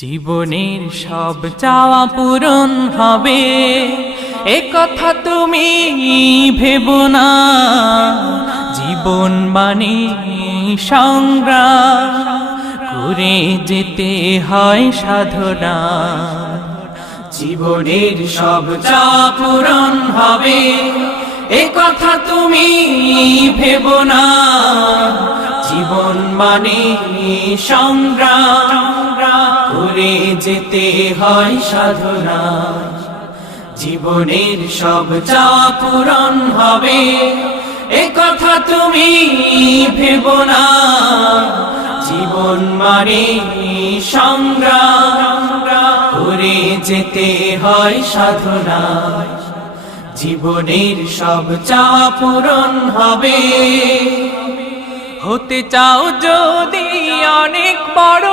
জীবনের সব চাওয়া পূরণ হবে এ কথা তুমি ভেবো না। জীবন মানে সংগ্রাম করে যেতে হয় সাধনা। জীবনের সব চাওয়া পূরণ হবে এ কথা তুমি ভেবো না। জীবন মানে সংগ্রাম করে যেতে হয় সাধনা। জীবনের সব চাওয়া পূরণ হবে এ কথা তুমি ভেবো না। জীবন মানে সংগ্রাম করে যেতে হয় সাধনা। জীবনের সব চাওয়া পূরণ হবে। হতে চাও যদি অনেক বড়